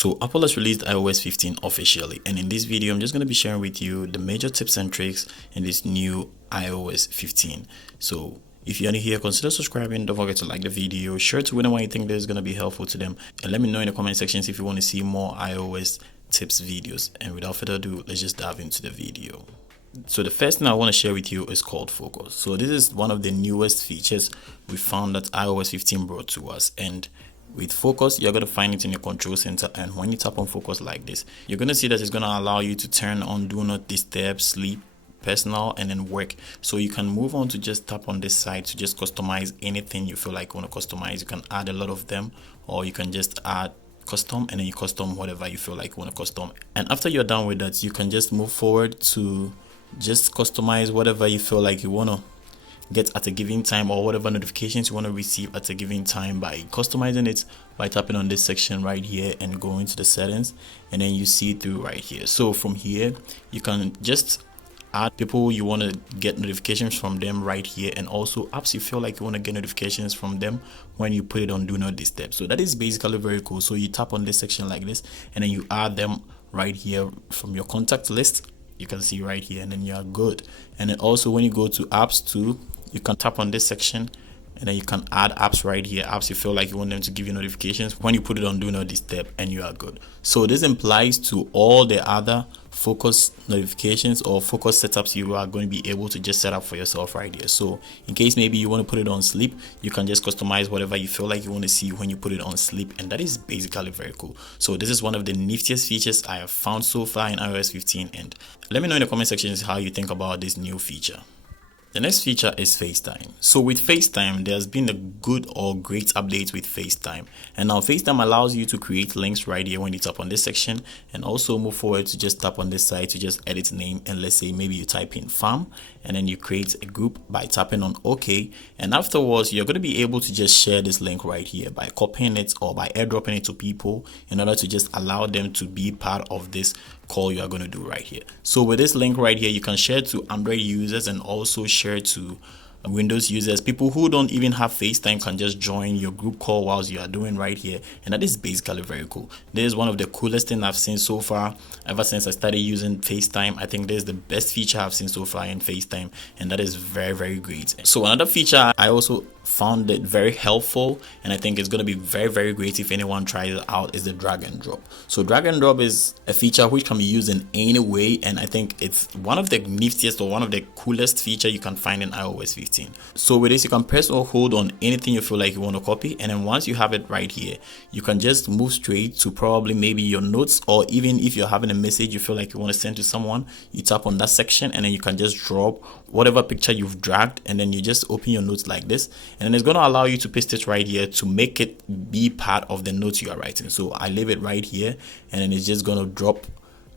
So Apple has released iOS 15 officially, and in this video I'm just going to be sharing with you the major tips and tricks in this new iOS 15. So if you're new here, consider subscribing. Don't forget to like the video, share to anyone you think this is going to be helpful to them, and let me know in the comment sections if you want to see more iOS tips videos. And without further ado, let's just dive into the video. So the first thing I want to share with you is called focus. So this is one of the newest features we found that iOS 15 brought to us, and with focus, you're going to find it in your control center, and when you tap on focus like this, you're going to see that it's going to allow you to turn on do not disturb, sleep, personal, and then work. So you can move on to just tap on this side to just customize anything you feel like you want to customize. You can add a lot of them, or you can just add custom, and then you custom whatever you feel like you want to custom. And after you're done with that, you can just move forward to just customize whatever you feel like you want to get at a given time, or whatever notifications you want to receive at a given time by customizing it by tapping on this section right here and going to the settings, and then you see through right here. So from here you can just add people you want to get notifications from them right here, and also apps you feel like you want to get notifications from them when you put it on do not disturb. So that is basically very cool. So you tap on this section like this, and then you add them right here from your contact list. You can see right here, and then you are good. And then also when you go to apps too, you can tap on this section, and then you can add apps right here, apps you feel like you want them to give you notifications when you put it on do not disturb, and you are good. So this applies to all the other focus notifications or focus setups you are going to be able to just set up for yourself right here. So in case maybe you want to put it on sleep, you can just customize whatever you feel like you want to see when you put it on sleep, and that is basically very cool. So this is one of the niftiest features I have found so far in iOS 15, and let me know in the comment sections how you think about this new feature. The next feature is FaceTime. So with FaceTime, there's been a good or great update with FaceTime. And now FaceTime allows you to create links right here when you tap on this section, and also move forward to just tap on this side to just edit name. And let's say maybe you type in farm, and then you create a group by tapping on OK. And afterwards, you're going to be able to just share this link right here by copying it or by airdropping it to people in order to just allow them to be part of this call you are going to do right here. So with this link right here, you can share to Android users and also share to Windows users. People who don't even have FaceTime can just join your group call whilst you are doing right here, and that is basically very cool. This is one of the coolest things I've seen so far ever since I started using FaceTime. I think this is the best feature I've seen so far in FaceTime, and that is very great. So another feature I also found it very helpful, and I think it's going to be very great if anyone tries it out, is the drag and drop. So drag and drop is a feature which can be used in any way, and I think it's one of the niftiest or one of the coolest feature you can find in iOS 15. So with this, you can press or hold on anything you feel like you want to copy, and then once you have it right here, you can just move straight to probably maybe your notes, or even if you're having a message you feel like you want to send to someone, you tap on that section, and then you can just drop whatever picture you've dragged, and then you just open your notes like this, and then it's going to allow you to paste it right here to make it be part of the notes you are writing. So I leave it right here, and then it's just going to drop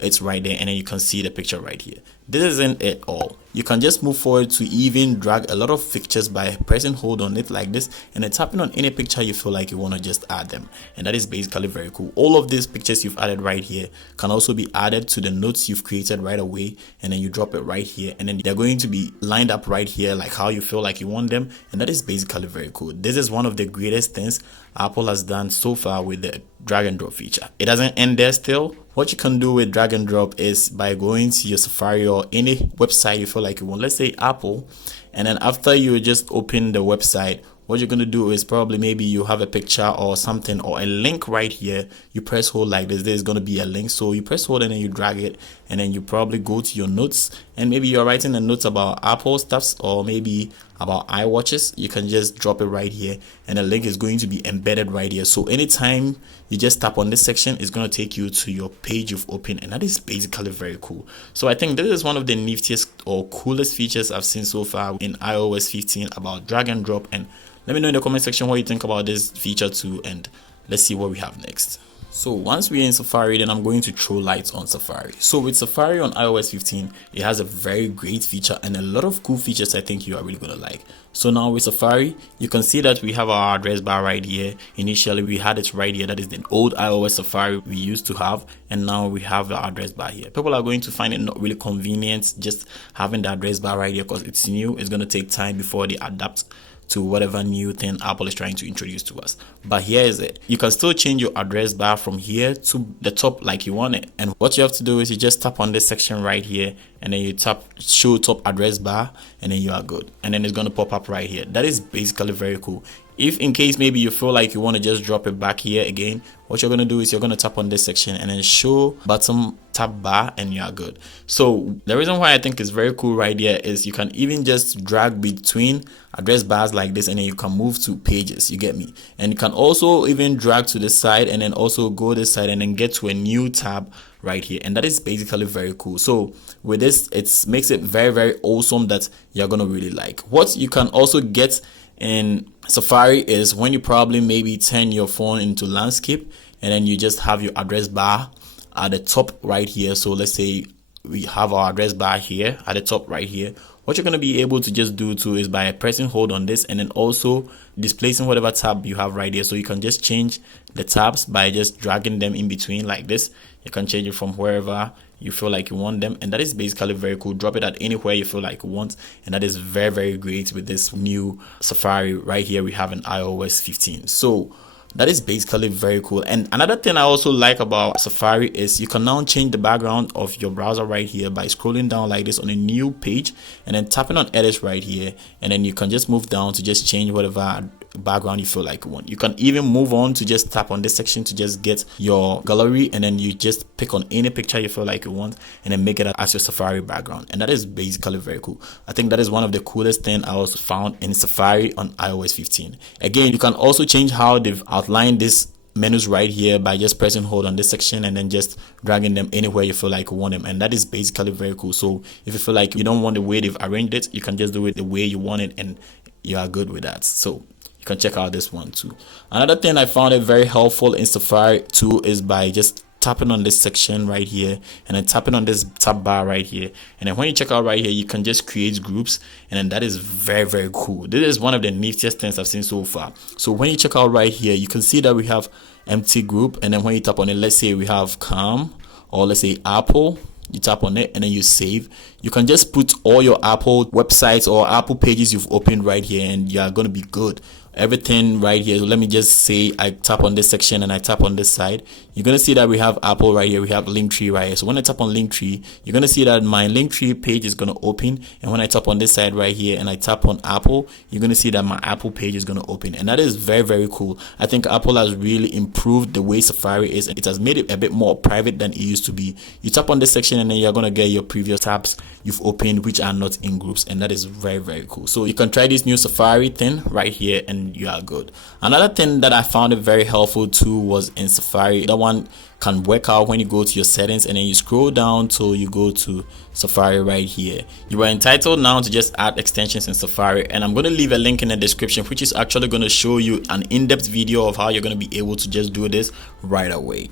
it's right there, and then you can see the picture right here. This isn't it all. You can just move forward to even drag a lot of pictures by pressing hold on it like this, and then tapping on any picture you feel like you want to just add them, and that is basically very cool. All of these pictures you've added right here can also be added to the notes you've created right away, and then you drop it right here, and then they're going to be lined up right here like how you feel like you want them, and that is basically very cool. This is one of the greatest things Apple has done so far with the drag and drop feature. It doesn't end there still. What you can do with drag and drop is by going to your Safari or any website you feel like you want, let's say Apple, and then after you just open the website, what you're going to do is probably maybe you have a picture or something or a link right here. You press hold like this, there's going to be a link, so you press hold and then you drag it, and then you probably go to your notes, and maybe you're writing a note about Apple stuffs or maybe about iWatches. You can just drop it right here, and the link is going to be embedded right here. So anytime you just tap on this section, it's going to take you to your page you've opened, and that is basically very cool. So I think this is one of the niftiest or coolest features I've seen so far in iOS 15 about drag and drop. And let me know in the comment section what you think about this feature too, and let's see what we have next. So once we're in Safari, then I'm going to throw lights on Safari. So with Safari on iOS 15, it has a very great feature and a lot of cool features I think you are really going to like. So now with Safari, you can see that we have our address bar right here. Initially, we had it right here. That is the old iOS Safari we used to have. And now we have the address bar here. People are going to find it not really convenient just having the address bar right here because it's new. It's going to take time before they adapt to whatever new thing Apple is trying to introduce to us. But here is it. You can still change your address bar from here to the top like you want it. And what you have to do is you just tap on this section right here, and then you tap show top address bar, and then you are good. And then it's going to pop up right here. That is basically very cool. If in case maybe you feel like you want to just drop it back here again, what you're going to do is you're going to tap on this section and then show bottom tab bar, and you are good. So the reason why I think it's very cool right here is you can even just drag between address bars like this, and then you can move to pages, you get me? And you can also even drag to the side and then also go this side and then get to a new tab right here. And that is basically very cool. So with this, it makes it very awesome that you're gonna really like. What you can also get in Safari is when you probably maybe turn your phone into landscape, and then you just have your address bar at the top right here. So let's say we have our address bar here at the top right here. What you're going to be able to just do too is by pressing hold on this and then also displacing whatever tab you have right here. So you can just change the tabs by just dragging them in between like this. You can change it from wherever you feel like you want them, and that is basically very cool. Drop it at anywhere you feel like you want, and that is very great with this new Safari right here we have in iOS 15. So that is basically very cool. And another thing I also like about Safari is you can now change the background of your browser right here by scrolling down like this on a new page and then tapping on edit right here, and then you can just move down to just change whatever background you feel like you want. You can even move on to just tap on this section to just get your gallery, and then you just pick on any picture you feel like you want and then make it as your Safari background. And that is basically very cool. I think that is one of the coolest things I also found in Safari on iOS 15. Again, you can also change how they've outlined this menus right here by just pressing hold on this section and then just dragging them anywhere you feel like you want them, and that is basically very cool. So if you feel like you don't want the way they've arranged it, you can just do it the way you want it, and you are good with that. So you can check out this one too. Another thing I found it very helpful in Safari too is by just tapping on this section right here and then tapping on this tab bar right here, and then when you check out right here, you can just create groups, and then that is very cool. This is one of the niftiest things I've seen so far. So when you check out right here, you can see that we have empty group, and then when you tap on it, let's say we have Calm, or let's say Apple, you tap on it and then you save. You can just put all your Apple websites or Apple pages you've opened right here, and you are going to be good. Everything right here. So let me just say I tap on this section and I tap on this side. You're going to see that we have Apple right here. We have Linktree right here. So when I tap on Linktree, you're going to see that my Linktree page is going to open. And when I tap on this side right here and I tap on Apple, you're going to see that my Apple page is going to open. And that is very cool. I think Apple has really improved the way Safari is. It has made it a bit more private than it used to be. You tap on this section and then you're going to get your previous tabs you've opened which are not in groups, and that is very cool. So you can try this new Safari thing right here and you are good. Another thing that I found it very helpful too was in Safari. That one can work out when you go to your settings and then you scroll down till you go to Safari right here. You are entitled now to just add extensions in Safari, and I'm going to leave a link in the description which is actually going to show you an in-depth video of how you're going to be able to just do this right away.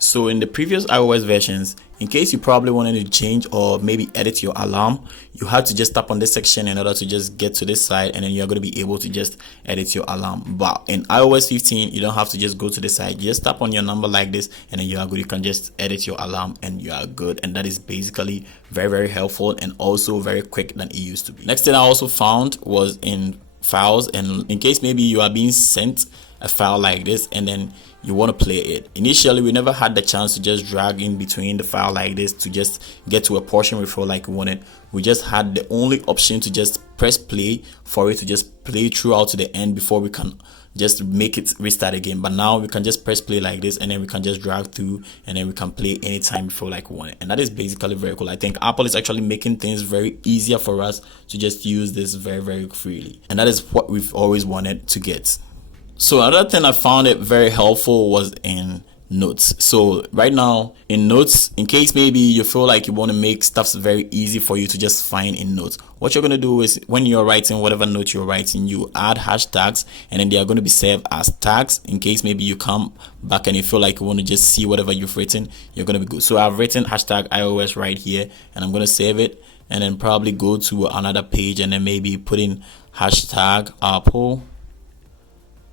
So in the previous iOS versions, in case you probably wanted to change or maybe edit your alarm, you had to just tap on this section in order to just get to this side, and then you're going to be able to just edit your alarm. But in iOS 15, you don't have to just go to the side. You just tap on your number like this and then you are good. You can just edit your alarm and you are good. And that is basically very helpful and also very quick than it used to be. Next thing I also found was in files, and in case maybe you are being sent a file like this and then you want to play it. Initially, we never had the chance to just drag in between the file like this to just get to a portion we feel like we wanted. We just had the only option to just press play for it to just play throughout to the end before we can just make it restart again. But now we can just press play like this and then we can just drag through and then we can play anytime we feel like we want it. And that is basically very cool. I think Apple is actually making things very easier for us to just use this very freely, and that is what we've always wanted to get. So another thing I found it very helpful was in notes. So right now in notes, in case maybe you feel like you want to make stuff very easy for you to just find in notes, what you're going to do is when you're writing whatever note you're writing, you add hashtags, and then they are going to be saved as tags. In case maybe you come back and you feel like you want to just see whatever you've written, you're going to be good. So I've written hashtag iOS right here, and I'm going to save it and then probably go to another page and then maybe put in hashtag Apple.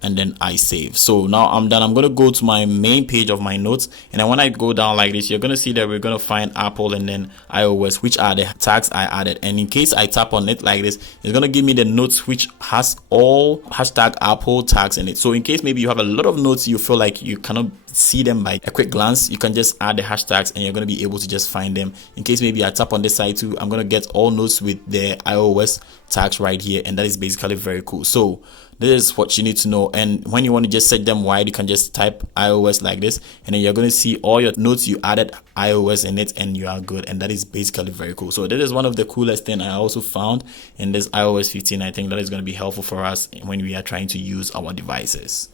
and then I save. So now I'm done. I'm going to go to my main page of my notes, and then when I go down like this, you're going to see that we're going to find Apple and then iOS, which are the tags I added. And in case I tap on it like this, it's going to give me the notes which has all hashtag Apple tags in it. So in case maybe you have a lot of notes, you feel like you cannot see them by a quick glance, you can just add the hashtags and you're going to be able to just find them. In case maybe I tap on this side too, I'm going to get all notes with the iOS tags right here, and that is basically very cool. So this is what you need to know. And when you want to just set them wide, you can just type iOS like this, and then you're going to see all your notes you added iOS in it, and you are good. And that is basically very cool. So this is one of the coolest thing I also found in this iOS 15. I think that is going to be helpful for us when we are trying to use our devices.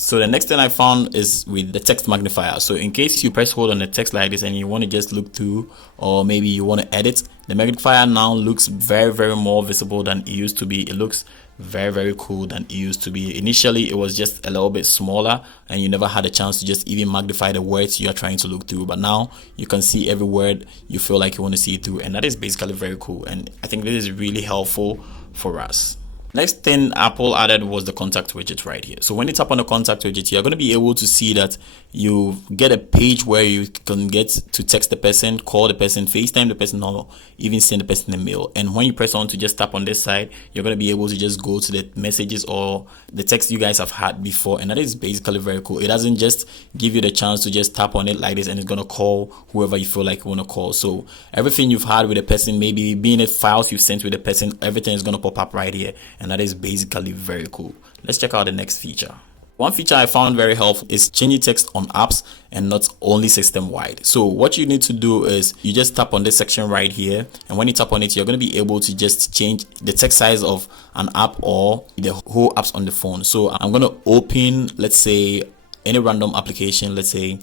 So the next thing I found is with the text magnifier. So in case you press hold on the text like this and you want to just look through, or maybe you want to edit, the magnifier now looks very more visible than it used to be. It looks very cool than it used to be. Initially it was just a little bit smaller and you never had a chance to just even magnify the words you are trying to look through, but now you can see every word you feel like you want to see through, and that is basically very cool. And I think this is really helpful for us. Next thing Apple added was the contact widget right here. So when you tap on the contact widget, you're going to be able to see that you get a page where you can get to text the person, call the person, FaceTime the person, or even send the person a mail. And when you press on to just tap on this side, you're going to be able to just go to the messages or the text you guys have had before. And that is basically very cool. It doesn't just give you the chance to just tap on it like this and it's going to call whoever you feel like you want to call. So everything you've had with a person, maybe being it files you've sent with a person, everything is going to pop up right here. And that is basically very cool. Let's check out the next feature. One feature I found very helpful is changing text on apps and not only system wide. So what you need to do is you just tap on this section right here, and when you tap on it, you're going to be able to just change the text size of an app or the whole apps on the phone. So I'm going to open, let's say, any random application, let's say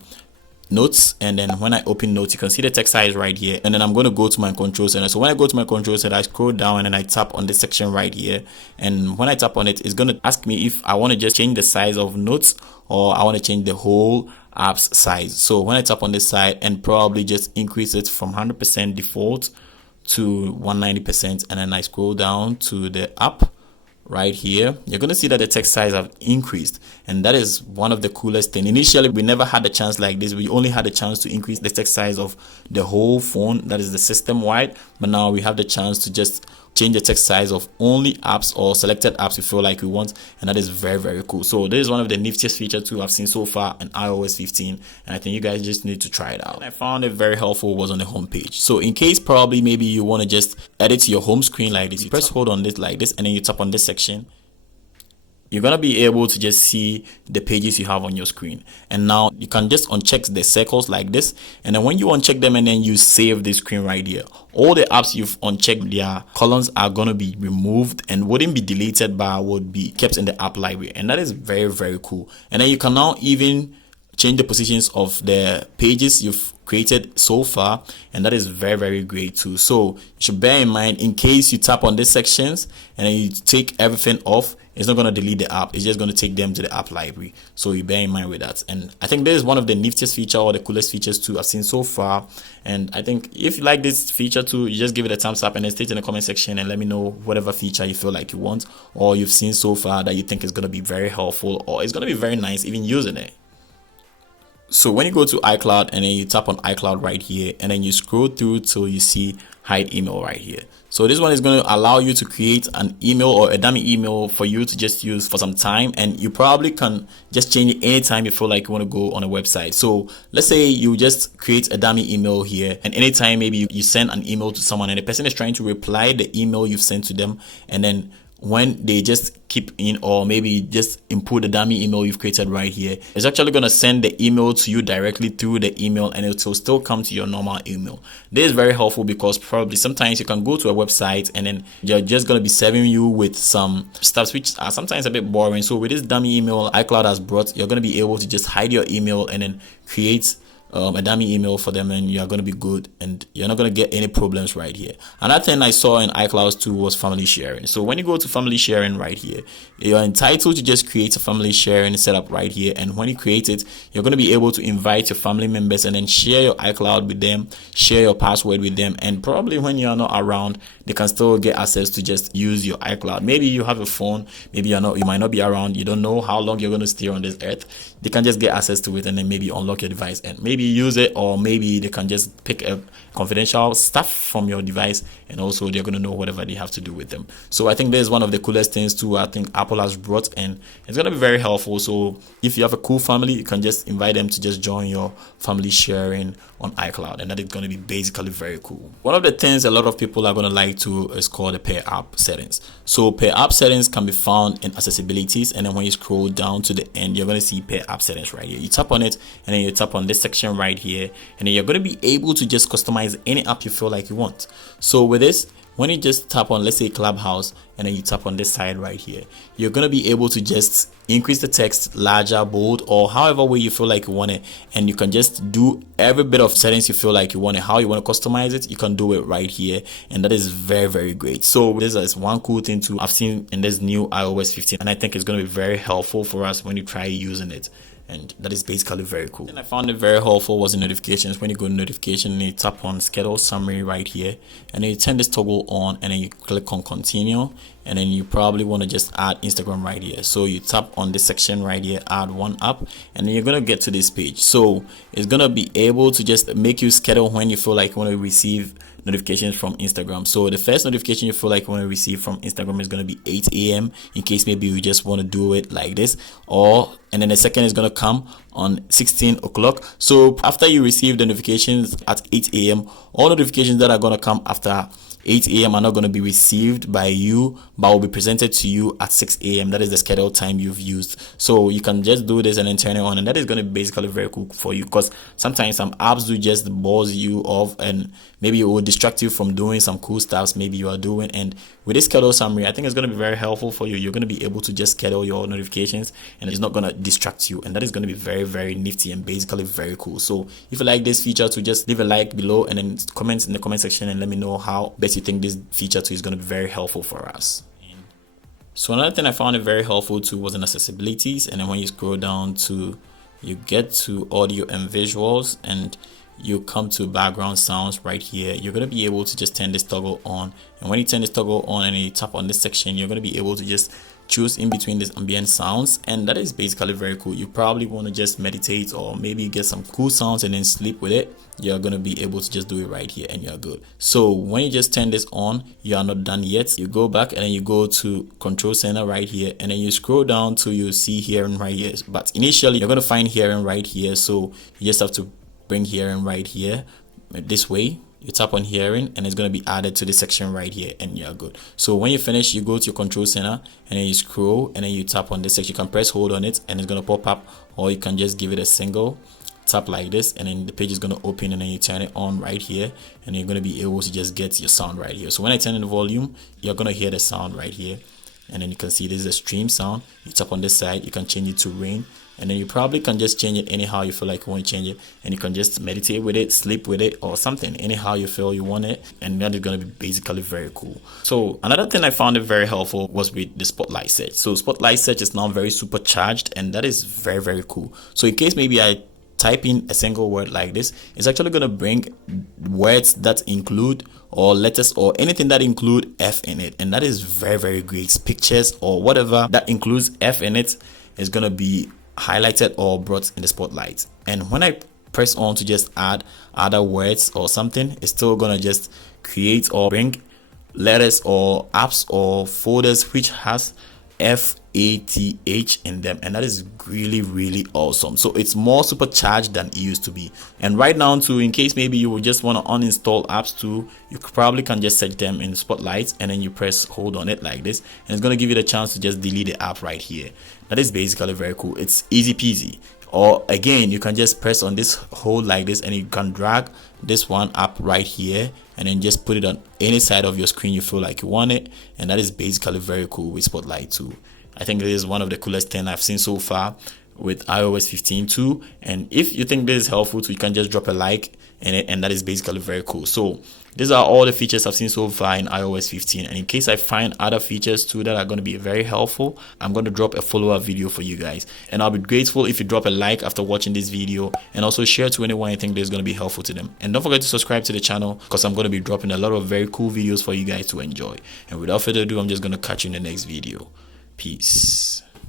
Notes, and then when I open Notes, you can see the text size right here, and then I'm going to go to my control center. So when I go to my control center, I scroll down and then I tap on this section right here, and when I tap on it, it's going to ask me if I want to just change the size of Notes or I want to change the whole app's size. So when I tap on this side and probably just increase it from 100% default to 190%, and then I scroll down to the app right here, you're going to see that the text size have increased, and that is one of the coolest thing. Initially we never had a chance like this. We only had a chance to increase the text size of the whole phone, that is the system wide, but now we have the chance to just change the text size of only apps or selected apps you feel like we want, and that is very cool. So this is one of the niftiest features too I've seen so far in iOS 15, and I think you guys just need to try it out. And I found it very helpful was on the home page. So in case probably maybe you want to just edit your home screen like this, you press hold on this like this, and then you tap on this section. You're going to be able to just see the pages you have on your screen, and now you can just uncheck the circles like this, and then when you uncheck them and then you save the screen right here, all the apps you've unchecked, their columns are going to be removed and wouldn't be deleted, but would be kept in the app library, and that is very cool. And then you can now even change the positions of the pages you've created so far, and that is very great too. So you should bear in mind, in case you tap on these sections and then you take everything off, it's not going to delete the app, it's just going to take them to the app library. So you bear in mind with that. And I think this is one of the niftiest feature or the coolest features too I've seen so far. And I think if you like this feature too, you just give it a thumbs up and then state in the comment section and let me know whatever feature you feel like you want or you've seen so far that you think is going to be very helpful or it's going to be very nice even using it. So when you go to iCloud and then you tap on iCloud right here, and then you scroll through till you see hide email right here. So this one is going to allow you to create an email or a dummy email for you to just use for some time, and you probably can just change it anytime you feel like you want to go on a website. So let's say you just create a dummy email here, and anytime maybe you send an email to someone and the person is trying to reply the email you've sent to them, and then when they just keep in or maybe just input the dummy email you've created right here, it's actually going to send the email to you directly through the email, and it will still come to your normal email. This is very helpful because probably sometimes you can go to a website and then they're just going to be serving you with some stuff which are sometimes a bit boring. So with this dummy email iCloud has brought, you're going to be able to just hide your email and then create a dummy email for them, and you're going to be good and you're not going to get any problems right here. Another thing I saw in iCloud too was family sharing. So when you go to family sharing right here, you're entitled to just create a family sharing setup right here, and when you create it, you're going to be able to invite your family members and then share your iCloud with them, share your password with them, and probably when you're not around, they can still get access to just use your iCloud. Maybe you have a phone, maybe you might not be around, you don't know how long you're going to stay on this earth. They can just get access to it and then maybe unlock your device and maybe use it, or maybe they can just pick a confidential stuff from your device, and also they're going to know whatever they have to do with them. So I think this is one of the coolest things too I think Apple has brought, and it's going to be very helpful. So if you have a cool family, you can just invite them to just join your family sharing on iCloud, and that is going to be basically very cool. One of the things a lot of people are going to like to is called the pair app settings. So pair app settings can be found in accessibilities, and then when you scroll down to the end, you're going to see pair app settings right here. You tap on it, and then you tap on this section right here, and then you're going to be able to just customize any app you feel like you want. So with this, when you just tap on, let's say, Clubhouse, and then you tap on this side right here, you're going to be able to just increase the text larger, bold, or however way you feel like you want it, and you can just do every bit of settings you feel like you want it. How you want to customize it, you can do it right here, and that is very, very great. So this is one cool thing too I've seen in this new iOS 15, and I think it's going to be very helpful for us when you try using it. And that is basically very cool. And I found it very helpful was in notifications. When you go to notification, you tap on schedule summary right here, and then you turn this toggle on, and then you click on continue, and then you probably want to just add Instagram right here. So you tap on this section right here, add one app, and then you're gonna get to this page. So it's gonna be able to just make you schedule when you feel like you want to receive notifications from Instagram. So the first notification you feel like you want to receive from Instagram is going to be 8 a.m. in case maybe you just want to do it like this, and then the second is going to come on 16 o'clock. So after you receive the notifications at 8 a.m., all notifications that are going to come after 8 a.m. are not going to be received by you, but will be presented to you at 6 a.m. That is the scheduled time you've used. So you can just do this and then turn it on, and that is going to be basically very cool for you, because sometimes some apps do just buzz you off, and maybe it will distract you from doing some cool stuff maybe you are doing. And with this schedule summary, I think it's going to be very helpful for you. You're going to be able to just schedule your notifications, and it's not going to distract you, and that is going to be very, very nifty and basically very cool. So if you like this feature, to just leave a like below and then comment in the comment section and let me know how best you think this feature too is going to be very helpful for us. So another thing I found it very helpful too was in accessibilities, and then when you scroll down to, you get to audio and visuals, and you come to background sounds right here. You're going to be able to just turn this toggle on, and when you turn this toggle on and you tap on this section, you're going to be able to just choose in between these ambient sounds, and that is basically very cool. You probably want to just meditate or maybe get some cool sounds and then sleep with it. You're going to be able to just do it right here, and you're good. So when you just turn this on, you are not done yet. You go back and then you go to control center right here, and then you scroll down to, you see hearing right here. But initially you're going to find hearing right here, so you just have to bring hearing right here this way. You tap on hearing, and it's going to be added to the section right here, and you're good. So when you finish, you go to your control center, and then you scroll, and then you tap on this section. You can press hold on it, and it's going to pop up, or you can just give it a single tap like this, and then the page is going to open, and then you turn it on right here, and you're going to be able to just get your sound right here. So when I turn on the volume, you're going to hear the sound right here, and then you can see this is a stream sound. You tap on this side, you can change it to rain, and then you probably can just change it anyhow you feel like you want to change it, and you can just meditate with it, sleep with it, or something, anyhow you feel you want it, and that is going to be basically very cool. So another thing I found it very helpful was with the spotlight search. So spotlight search is now very supercharged, and that is very, very cool. So in case maybe I type in a single word like this, it's actually going to bring words that include, or letters, or anything that include F in it, and that is very, very great. Pictures or whatever that includes F in it is going to be highlighted or brought in the spotlight. And when I press on to just add other words or something, it's still going to just create or bring letters or apps or folders which has FATH in them, and that is really, really awesome. So it's more supercharged than it used to be. And right now too, in case maybe you would just want to uninstall apps too, you probably can just set them in spotlight, and then you press hold on it like this, and it's going to give you the chance to just delete the app right here. That is basically very cool. It's easy peasy. Or again, you can just press on this hold like this, and you can drag this one up right here, and then just put it on any side of your screen you feel like you want it, and that is basically very cool with Spotlight too. I think this is one of the coolest things I've seen so far with iOS 15 too. And if you think this is helpful too, you can just drop a like and that is basically very cool. So these are all the features I've seen so far in iOS 15, and in case I find other features too that are going to be very helpful, I'm going to drop a follow-up video for you guys, and I'll be grateful if you drop a like after watching this video, and also share to anyone you think is going to be helpful to them. And don't forget to subscribe to the channel, because I'm going to be dropping a lot of very cool videos for you guys to enjoy. And without further ado, I'm just going to catch you in the next video. Peace.